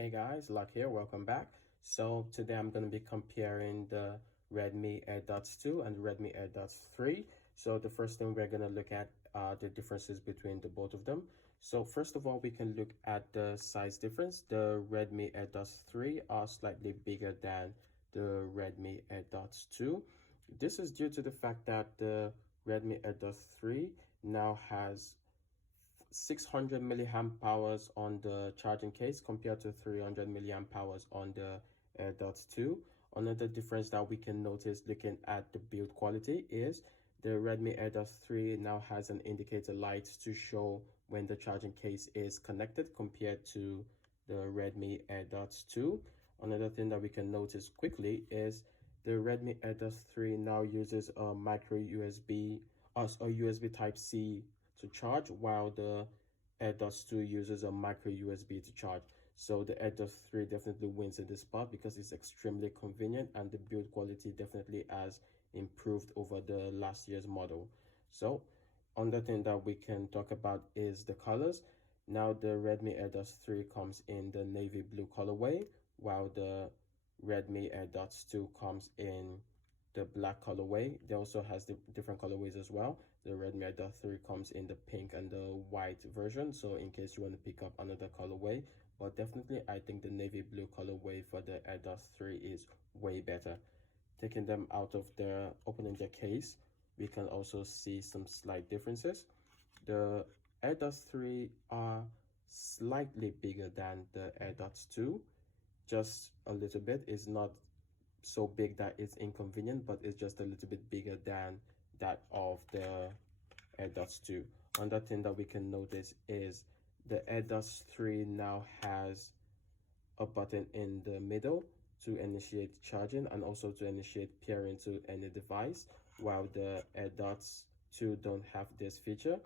Hey guys, Luck here, welcome back. So today I'm going to be comparing the Redmi AirDots 2 and Redmi AirDots 3. So the first thing we're going to look at are the differences between the both of them. So first of all, we can look at the size difference. The Redmi AirDots 3 are slightly bigger than the Redmi AirDots 2. This is due to the fact that the Redmi AirDots 3 now has 600 milliamp hours on the charging case compared to 300 milliamp hours on the AirDots 2. Another difference that we can notice looking at the build quality is the Redmi AirDots 3 now has an indicator light to show when the charging case is connected compared to the Redmi AirDots 2. Another thing that we can notice quickly is the Redmi AirDots 3 now uses a micro USB, a USB Type-C to charge, while the AirDots 2 uses a micro USB to charge. So the AirDots 3 definitely wins in this part because it's extremely convenient and the build quality definitely has improved over the last year's model. So another thing that we can talk about is the colors. Now the Redmi AirDots 3 comes in the navy blue colorway, while the Redmi AirDots 2 comes in the black colorway. They also has the different colorways as well. The Redmi AirDot 3 comes in the pink and the white version, so in case you want to pick up another colorway, but definitely I think the navy blue colorway for the AirDot 3 is way better. Taking them out of the opening the case, we can also see some slight differences. The AirDots 3 are slightly bigger than the AirDots 2, just a little bit. It's not so big that it's inconvenient, but it's just a little bit bigger than that of the AirDots 2. Another thing that we can notice is the AirDots 3 now has a button in the middle to initiate charging and also to initiate pairing to any device, while the AirDots 2 don't have this feature.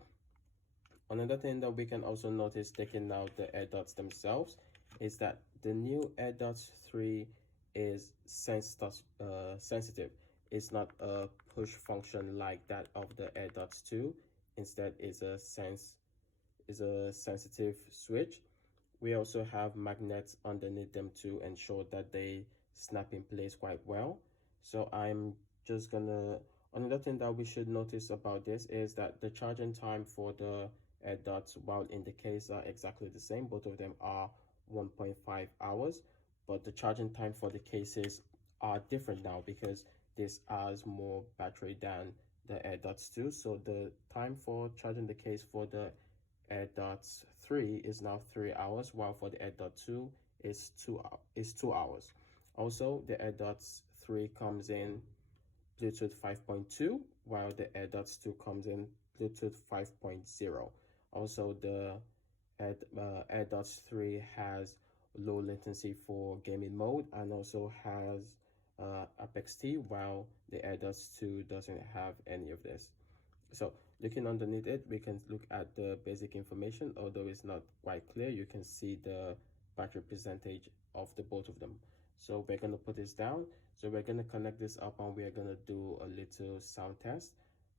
Another thing that we can also notice taking out the AirDots themselves is that the new AirDots 3 is sensitive. It's not a push function like that of the AirDots 2. Instead, it's a sensitive switch. We also have magnets underneath them to ensure that they snap in place quite well. So I'm just gonna, another thing that we should notice about this is that the charging time for the AirDots, while in the case, are exactly the same. Both of them are 1.5 hours, but the charging time for the cases are different now because this has more battery than the AirDots 2. So the time for charging the case for the AirDots 3 is now 3 hours, while for the AirDot 2 is 2 hours. Also, the AirDots 3 comes in Bluetooth 5.2, while the AirDots 2 comes in Bluetooth 5.0. Also, the AirDots 3 has low latency for gaming mode and also has Apxt, while the AirDots 2 doesn't have any of this. So looking underneath it, we can look at the basic information. Although it's not quite clear, you can see the battery percentage of the both of them. So we're going to put this down. So we're going to connect this up and we're going to do a little sound test.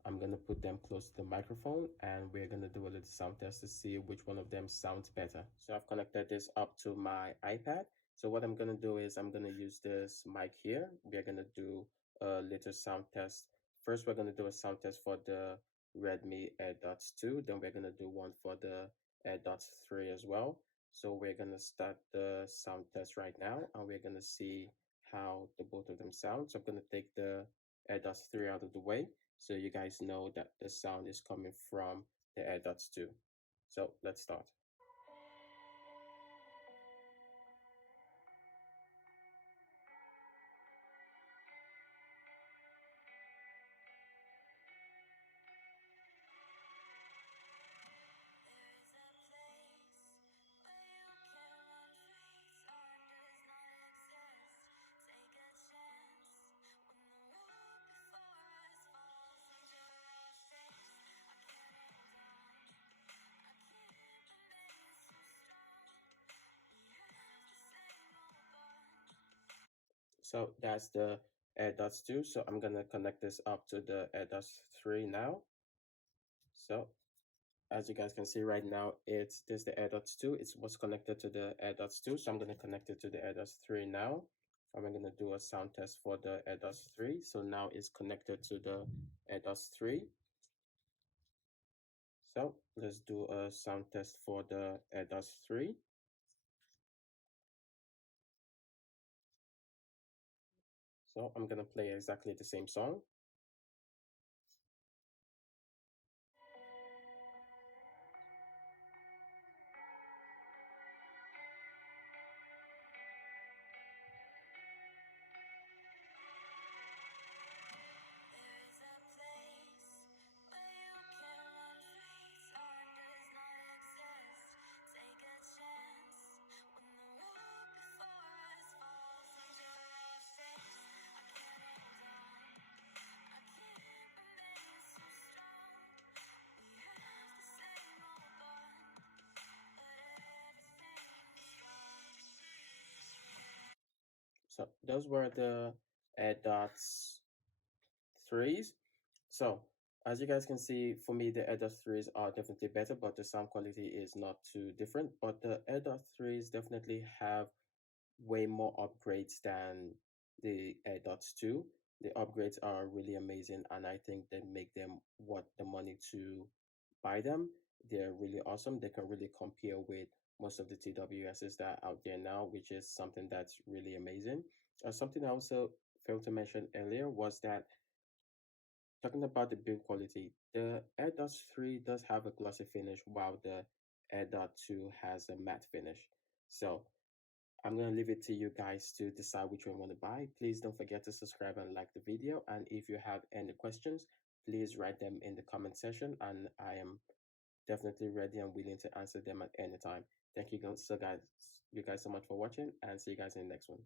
I'm going to put them close to the microphone and we're going to do a little sound test to see which one of them sounds better. So I've connected this up to my iPad. So what I'm going to do is I'm going to use this mic here. We're going to do a little sound test. First, we're going to do a sound test for the Redmi AirDots 2. Then we're going to do one for the AirDots 3 as well. So we're going to start the sound test right now and we're going to see how the both of them sound. So I'm going to take the AirDots 3 out of the way so you guys know that the sound is coming from the AirDots 2. So let's start. So that's the AirDots 2. So I'm gonna connect this up to the AirDots 3 now. So as you guys can see right now, it's there's the AirDots 2. It's what's connected to the AirDots 2. So I'm going to connect it to the AirDots 3 now. And I'm going to do a sound test for the AirDots 3. So now it's connected to the AirDots 3. So let's do a sound test for the AirDots 3. So I'm going to play exactly the same song. So those were the AirDots 3s. So as you guys can see, for me, the AirDots 3s are definitely better, but the sound quality is not too different. But the AirDots 3s definitely have way more upgrades than the AirDots 2. The upgrades are really amazing, and I think they make them worth the money to buy them. They're really awesome. They can really compare with most of the TWSs that are out there now, which is something that's really amazing. Something I also failed to mention earlier was that talking about the build quality, the AirDots 3 does have a glossy finish while the AirDot 2 has a matte finish. So I'm going to leave it to you guys to decide which one you want to buy. Please don't forget to subscribe and like the video. And if you have any questions, please write them in the comment section, and I am definitely ready and willing to answer them at any time. Thank you guys, you guys so much for watching, and see you guys in the next one.